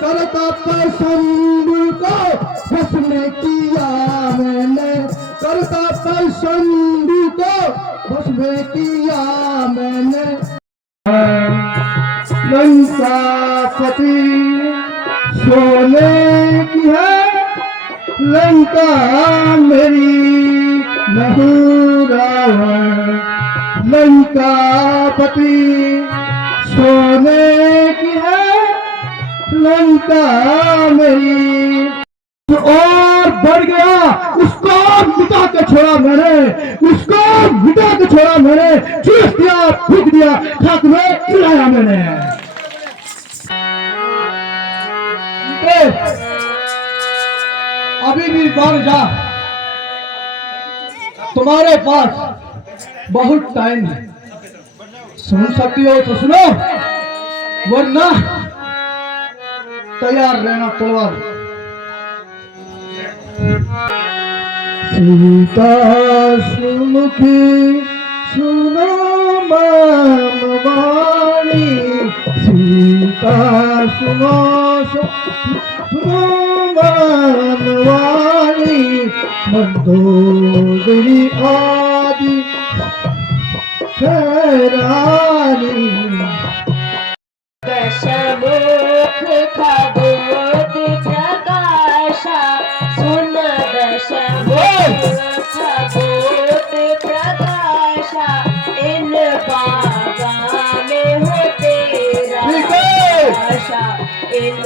करता पसंद को भस्म किया मैंने, करता पसंद को भस्म किया मैंने। लंकापति सोने की है लंका मेरी, नहीं रावण। लंकापति सोने की है लंका मेरी। और बढ़ गया उसको मिटा के छोड़ा मैंने, उसको मिटा के छोड़ा मैंने, चूस दिया फूक दिया खाक में खिलाया मैंने। अभी भी बढ़ जा, तुम्हारे पास बहुत टाइम है। सुन सकती हो तो सुनो, वरना तैयार रहना तलवार। सीता सुमुखी सुनो मामवाणी, सीता सुनो सुनो मामवाणी। मंदोदरी आदि रानी, दशमुख खगोद प्रकाशा, सुन दशमुख खगोद प्रकाशा। इन बाबा में हो तेरा आशा, इन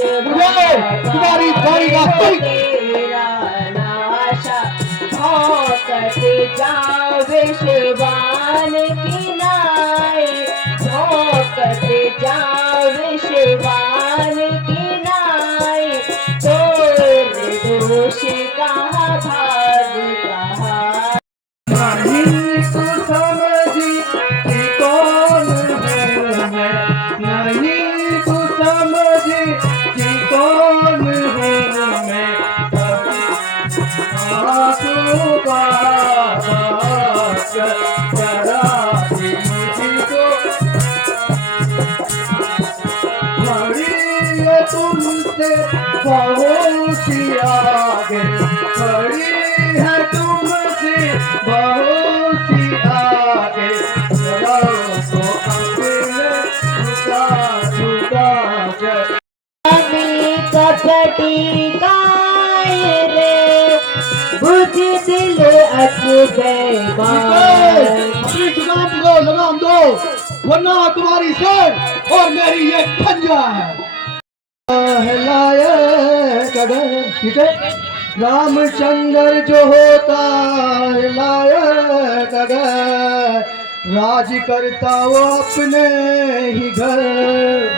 तुम्हारी तेरा नाशा। भौंकत जाओ विषवान की नाई, भौंकत जाओ विषवान की नाई। तो दोष कहा भाग कहा, नहीं तो समझी कि कौन हूँ मैं, नहीं तो समझी कि कौन हूँ मैं। आंसू का जरा मुझको खड़ी है तुमसे बहुत सी आगे, खड़ी है तुमसे बहुत सी आगे। जरा तो अपने झुका झुका कर कपटी काय रे, बुझ दिल लगाम दो, वरना तुम्हारी सर और मेरी ये खंजा है। लायक अगर ठीक है, रामचंद्र जो होता है लायक अगर, राज करता वो अपने ही घर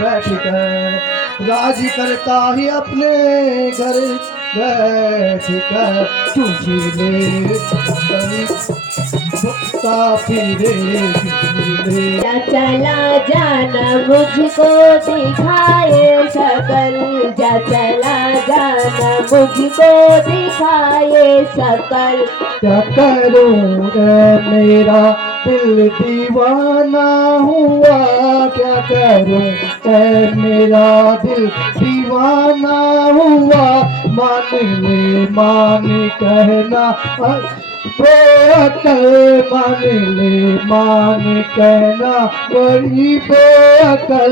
बैठ कर, राज करता ही अपने घर बैठ कर। तुझे ले चला जाना मुझको दिखाए सकल, जा चला जाना मुझको दिखाए सकल। क्या करूं मेरा दिल दीवाना हुआ, क्या करूं मेरा दिल दीवाना हुआ। मान कहना बेअकल, मान कहना बड़ी बेअकल।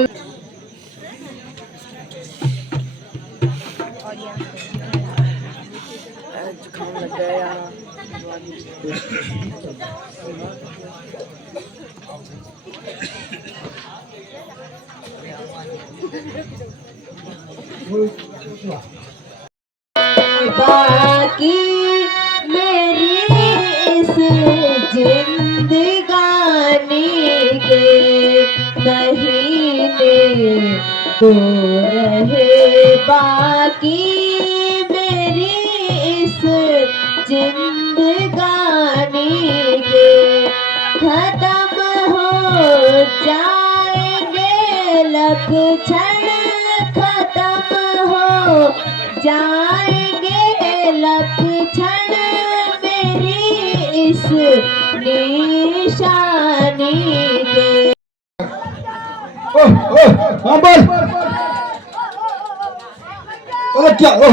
जुकाम लग गया। बाकी मेरी इस जिंदगानी के महीने तो रहे, बाकी मेरी इस जिंदगानी के खत्म हो जाएंगे लक्षण, खत्म हो जाएंगे लक्षण मेरी इस निशानी के। अरे क्या अरे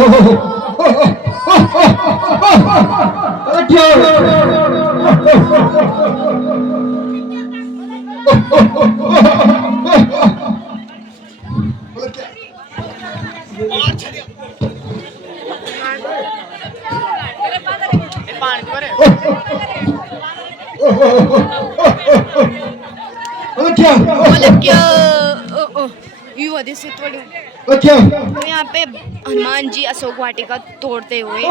क्या अरे क्या मतलब क्या युवा से थोड़ी क्या तो यहाँ पे हनुमान जी अशोक वाटिका तोड़ते हुए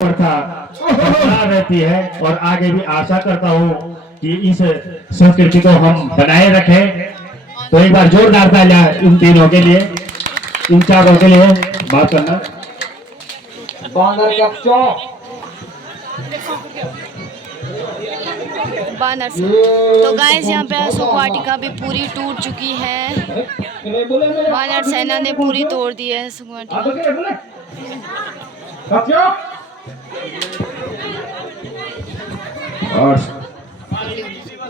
बरकरार रहती है और आगे भी आशा करता हूँ कि इस संस्कृति को हम बनाए रखें। तो एक बार जोरदार तालियां इन तीनों के लिए, इन चारों के लिए बात करना। बानर से तो गाइस यहाँ पे अशोक वाटिका भी पूरी टूट चुकी है। वानर सेना ने पूरी तोड़ दी है अशोक वाटिका।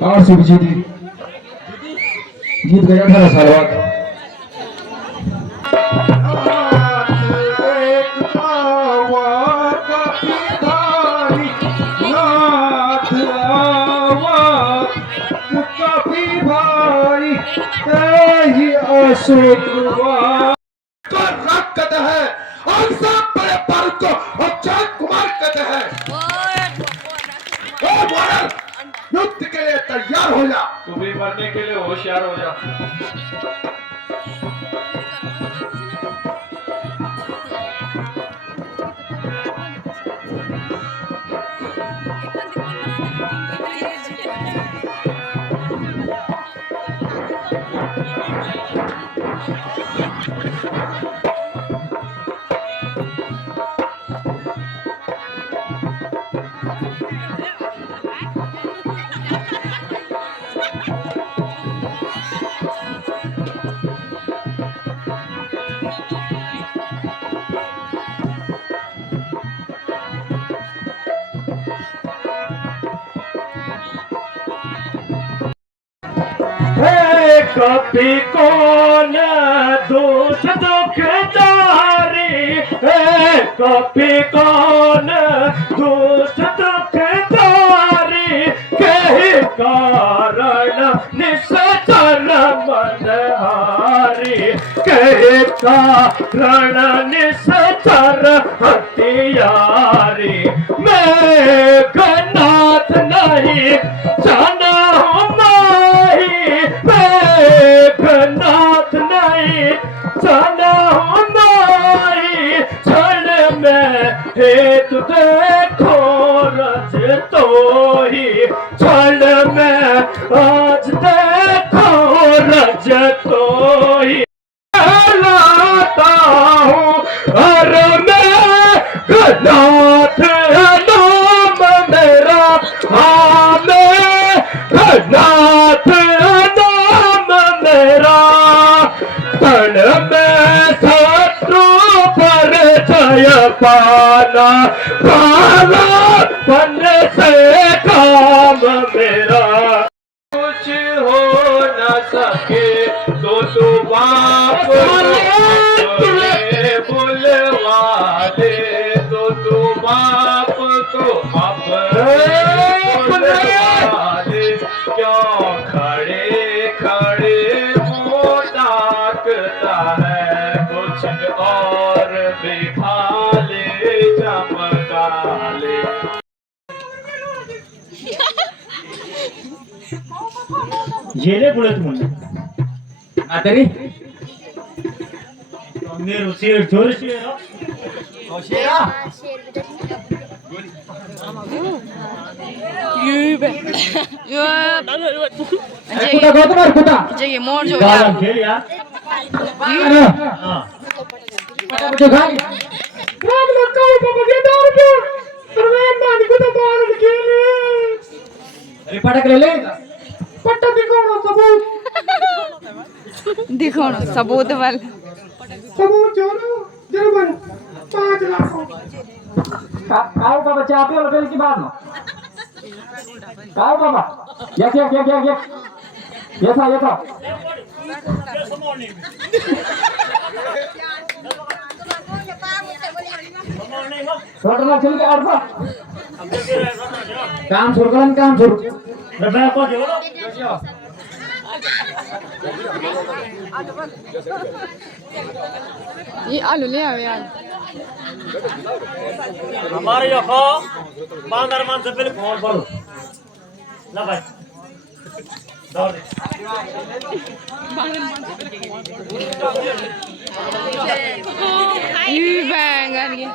और शिव जी गीत गया 18 साल बाद। कहते हैं और सब बड़े पर को अक्षय कुमार कहते हैं युद्ध के लिए तैयार हो जा। तू भी मरने के लिए होशियार हो जा। कभी कौन दोष दुखदारी कभी कौन दोष दुखदारी कही कारण निश्चर मनहारी कही कारण निश्चर हथियारी मैं गनाथ नहीं जाना हूँ नाथ नहीं जाना हूँ माई क्षण में हेतु देखो रज तो ही क्षण में आज देखो रज तो ही लाता हूँ हर मैं नाथ नाम मेरा हाँ मैं नाथ पाना पाना पन से काम मेरा कुछ हो न सके तो तू बाप बुलवा दे तो तू बाप को बुलवा दे क्यों खड़े खड़े मुँह ताकता है कुछ और भी येले बोलत म्हणून आतरी नीर शेर जोर शेर शेरा कुटा गौतम कुटा ये मोर जो गाल खेल यार हां जो गाल राम लक्का ऊपर बगे दौड़ के परवेन मान को तो बाल खेले अरे पटक ले पट्टा दिखाओ सबूत वाला सबूत जोरो जरूर 5 लाख काऊ का बच्चा आप ही बेल की बात में काय बाबा एक एक एक एक एक येता येता छोटा चल के आड़पा काम शुरू करन काम शुरू ये आलू ले आओ यार हमारे यहाँ बांदर मान से पहले फोन करो ला भाई दौड़ दे ये बैंगन ये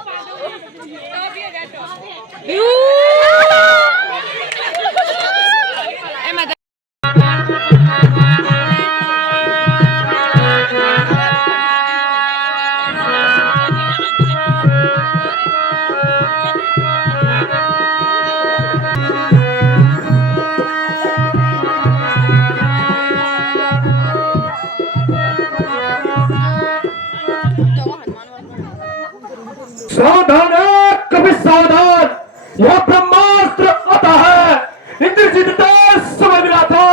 सावधान है कभी सावधान यह ब्रह्मास्त्र आता है इंद्रजीत तो समझ रहा था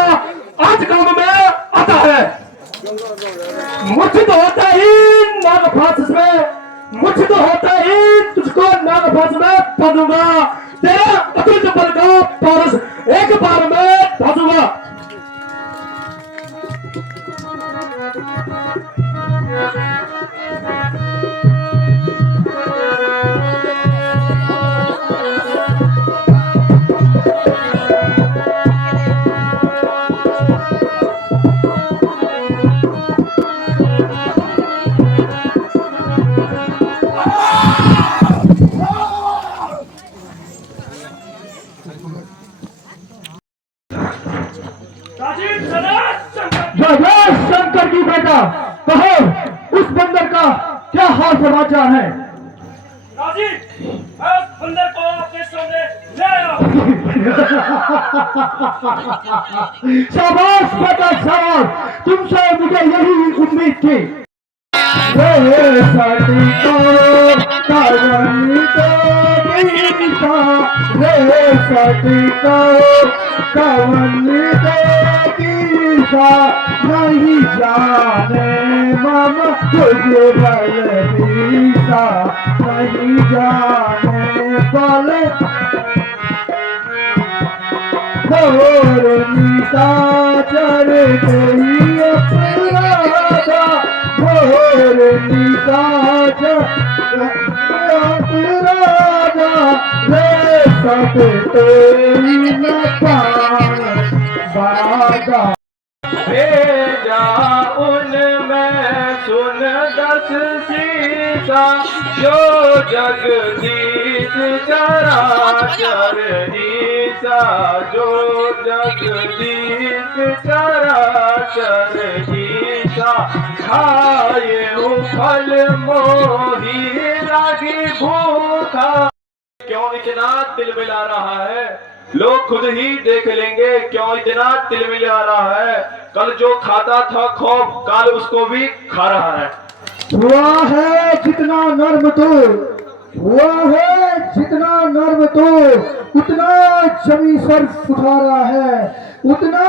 आज काम में आता है मुझे तो होता ही नागफास में मुझे तो होता ही तुझको नागफास में बांधूंगा तेरा अतुलित बल का पारस एक बार में बांधूंगा शंकर की बेटा कहो उस बंदर का क्या हाल समाचार है राजीव मैं उस बंदर को अपने सामने ले आया शाबाश बेटा शाबाश तुमसे मुझे यही उम्मीद थी रे सती को कवनी को गीता रे सती को कवनी को गीता नहीं जाने मम तुझे बलमीसा नहीं जाने बल भोर नीता चर गई अपराधा भोर नीता चर अपराधा रे सब तेरी न बाधा भेजा उनमें सुन 10 सीसा जो जगदीश चराचर ईसा जो जगदीश चराचर ईसा खाए फल मोही लागी भूखा क्यों इतना दिल मिला रहा है लोग खुद ही देख लेंगे क्यों इतना तिल मिला रहा है कल जो खाता था खौफ कल उसको भी खा रहा है हुआ है जितना नर्म तो हुआ है जितना नर्म तो उतना जमी सर उठा रहा है उतना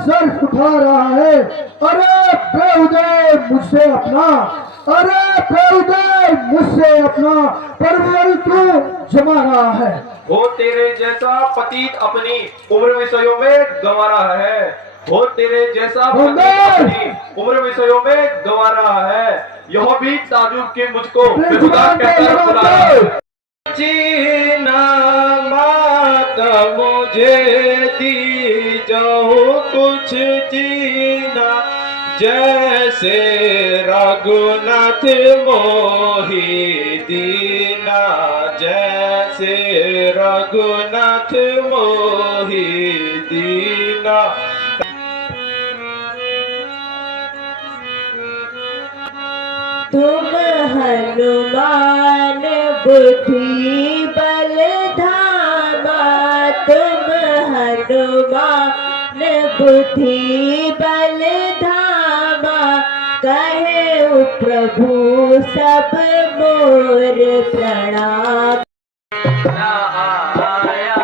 सर उठा रहा है अरे बेहुदे मुझसे अपना अरे बेहुदे मुझसे अपना परवल क्यों जमा रहा है वो तेरे जैसा पतित अपनी उम्र विषयों में गंवा रहा है वो तेरे जैसा पतित अपनी उम्र विषयों में गंवा रहा है यह भी ताजुब के मुझको बेहुदा कहकर बुला रहा है जीना मात मुझे दी जाओ कुछ जीना जैसे रघुनाथ मोही दीना जैसे रघुनाथ मोही दीना तुम हनुमान बुद्धि बल धामा तुम हनुमान बुद्धि बल धामा कहे प्रभु सब मोर प्रणाम आया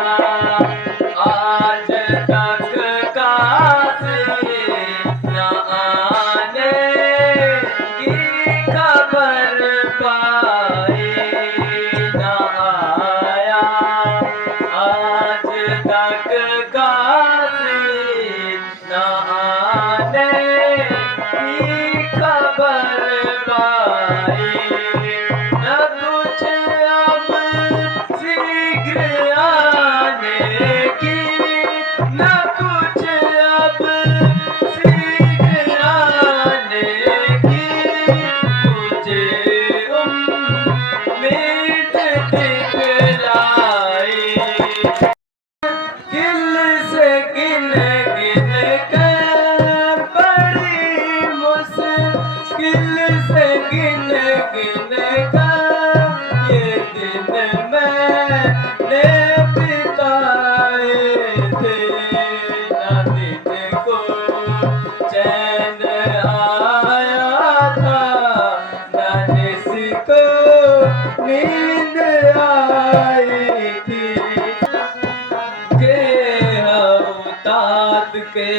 के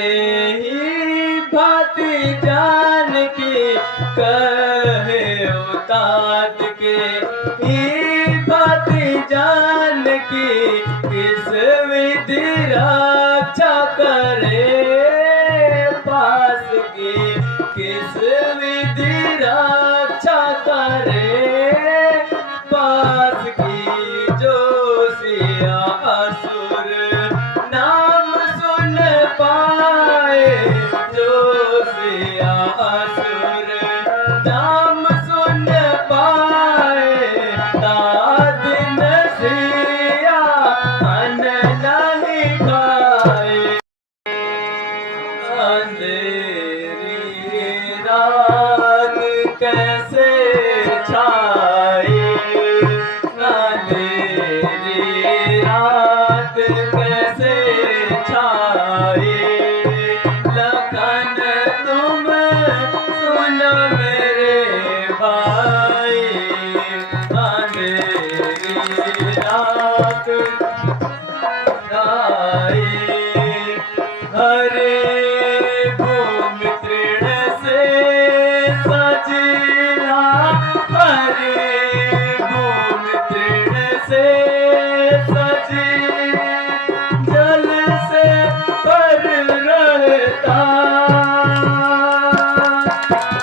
ही भांति जान की कहे उतात के ही भांति जान की किस विधि रक्षा करे पास की किस विधि रक्षा करे पास की जो सिया असुर नाम सुन पाए जो सिया असुर नाम सुन पाए ताद नसिया अन नहीं खाए अंधेरी रात कैसे छाए अंधेरी रात कैसे छाए लखन तुम सुनो मेरे भाई अंधेरी रात छाए हरे भूमि तृण से सजिया हरे भूमि तृण से सजी जल से पर रहता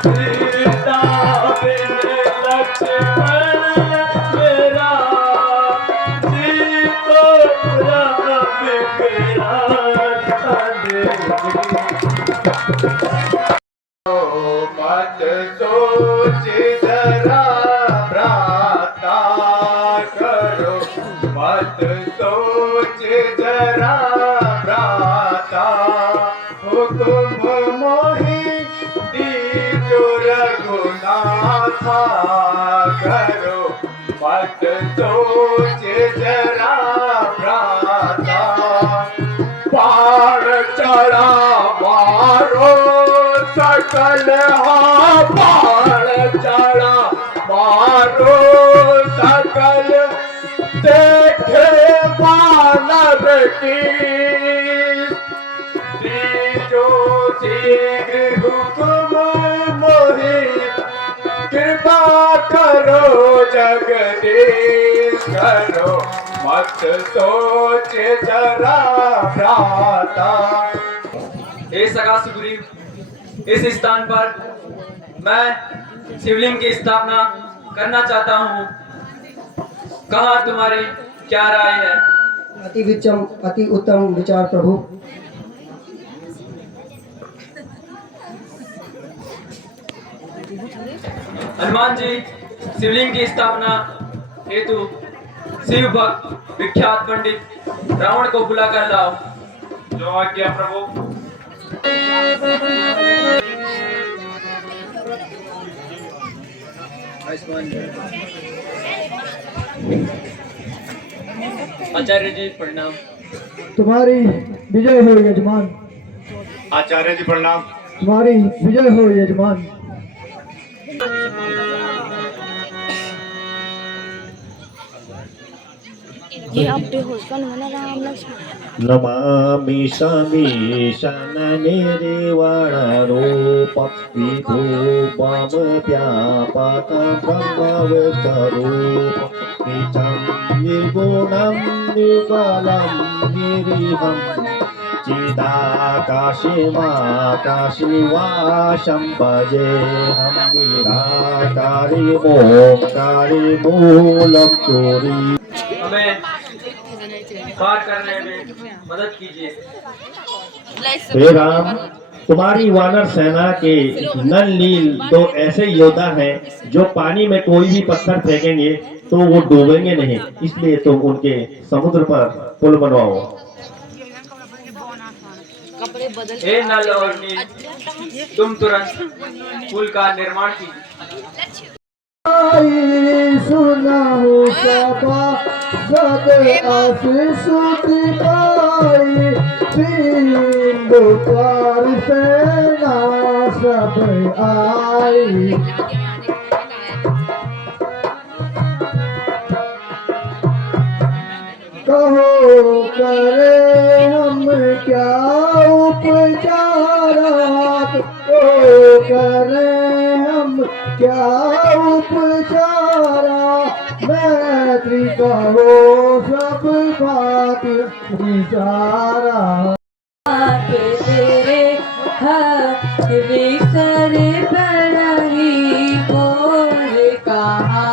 सीता बिन लक्ष्मण मेरा जी को पूरा बिखरा मत सोच जरा भ्राता करो मत सोच जरा भ्राता हुक्म मोहि दीजो रघुनाथा करो मत सोच जरा भ्राता पार चढ़ा मारो सकल पार चढ़ा मारो सकल देखे मानव की जो शीघ्र हुक्म मोहि कृपा करो जगदीश करो मत सोच जरा भ्राता। हे सखा सुग्रीव इस स्थान पर मैं शिवलिंग की स्थापना करना चाहता हूँ कहाँ तुम्हारी क्या राय है। अति उत्तम विचार प्रभु। हनुमान जी शिवलिंग की स्थापना हेतु शिव भक्त विख्यात पंडित रावण को बुला कर लाओ। जो आज्ञा प्रभु। आचार्य जी प्रणाम। तुम्हारी विजय हो यजमान। आचार्य जी प्रणाम। तुम्हारी विजय हो यजमान। ये आप बेहोश का नाम है राम लक्ष्मण। नमामि समीशन निर्वाण रूप विभूपम व्यापक ब्रह्मस्वरूप निचं निर्गुणं निर्मलं निरीहं चिदाकाशिमाकाशि वाशं भजेऽहं निराकारि मोक्षकारि मूलं तुरी। हमें पार करने में मदद कीजिए। हे राम तुम्हारी वानर सेना के नल नील दो ऐसे योद्धा हैं जो पानी में कोई भी पत्थर फेंकेंगे तो वो डूबेंगे नहीं, इसलिए तुम उनके समुद्र पर पुल बनवाओ। हे नल और नील तुम तुरंत पुल का निर्माण कीजिए। सुना हो सपा सद आशीष पाई सिंधुकार सेना सब आई। कहो करे हम क्या उपयोग करें हम क्या उपचारा, मैत्री का हो सब बात विचारा। के तेरे हरे कर बड़ाई मोर कहा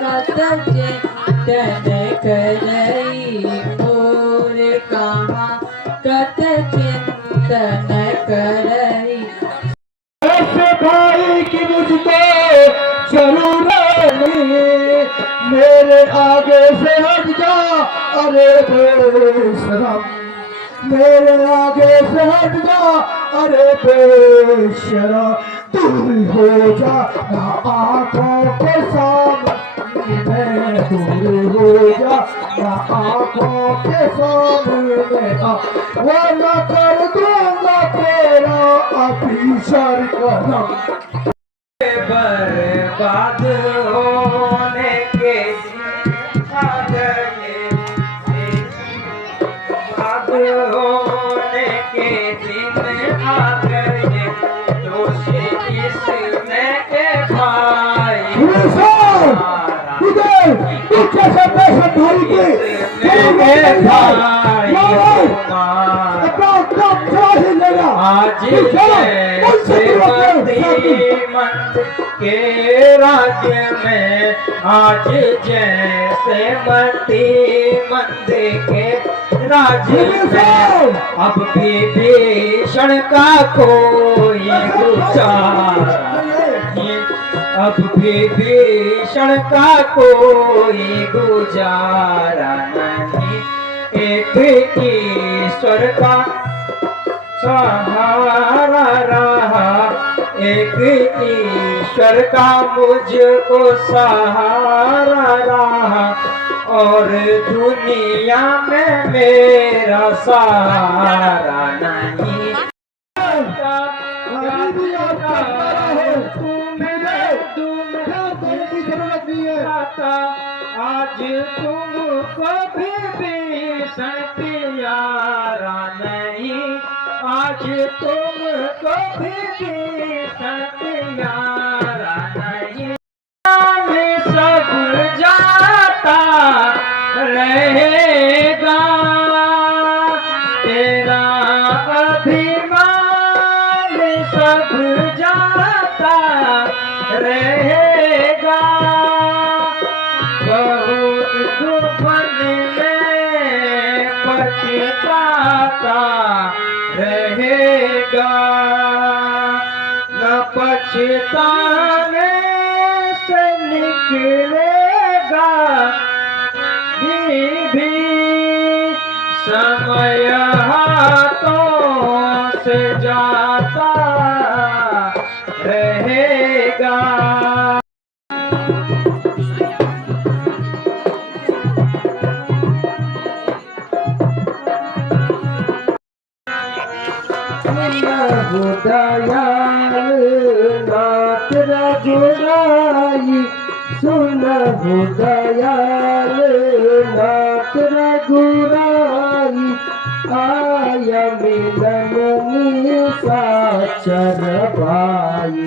कत चिंतन करई मोर कहा कत चिंतन करई। ऐसे भाई की मुझको जरूरत नहीं, मेरे आगे से हट जा अरे बेशरम, मेरे आगे से हट जा अरे बेशरम, तू हो जा ना आंखों के सामने, दूर हो जा ना आंखों के सामने, वरना कर दूंगा तेरा अभिषर करम। बर्बाद होने के आ गए, बर्बाद होने के दिन आ गए, दोषी इसमें के भाई आज जैसे मंद के राज्य में, आज जैसे मंद के राज्य में, अब भी भीषण का कोई गुजारा नहीं, अब भी भीषण का कोई गुजारा नहीं, एक ईश्वर का सहारा रहा, एक ईश्वर का मुझको सहारा रहा, और दुनिया में मेरा सहारा नहीं। आज तुमको भी भीषण प्यारा नहीं, आज तुमको भी भीषण प्यारा नहीं, सब जाता रहेगा तेरा अभिमान, सब जाता रहेगा, बहुत दुखन में पछताता रहेगा, न पछताने से निकलेगा भी समय हाथों से जाता रहेगा। दयाल नाथ रघुराई, सुन हो दयाल नाथ रघुराई, आया मिलन निशाचर भाई,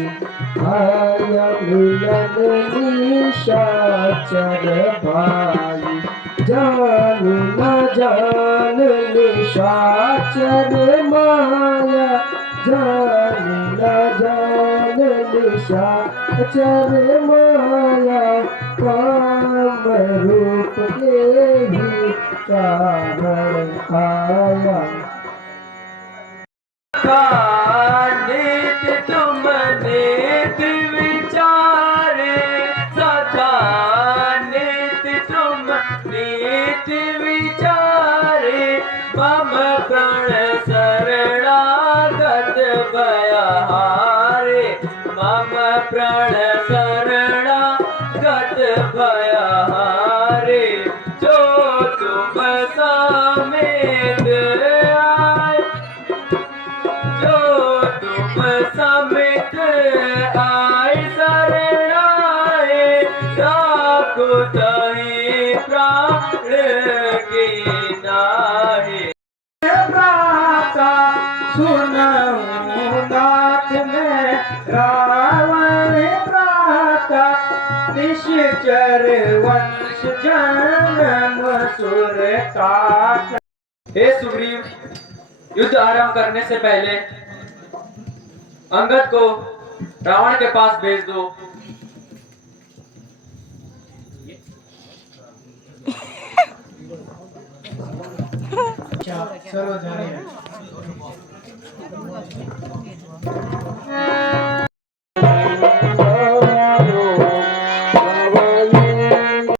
आया मिलन निशाचर भाई, जान न जान निशाचर माया, जान न जान निशाचर माया, काम रूप के ही कारण आया। नित तुम नित विचारे सदा, नित तुम नित विचारे, मम प्राण शरणागत भयहारे, मम प्राण शरणागत भयहारे, जो तुम समेत आए, जो तुम समेत आए शरणाए, राखो तहि प्राण की नाहि। सुनहु नाथ में गुर्जर वंश जन्म सुर का। हे सुग्रीव, युद्ध आरंभ करने से पहले अंगद को रावण के पास भेज दो। सर्वजनीय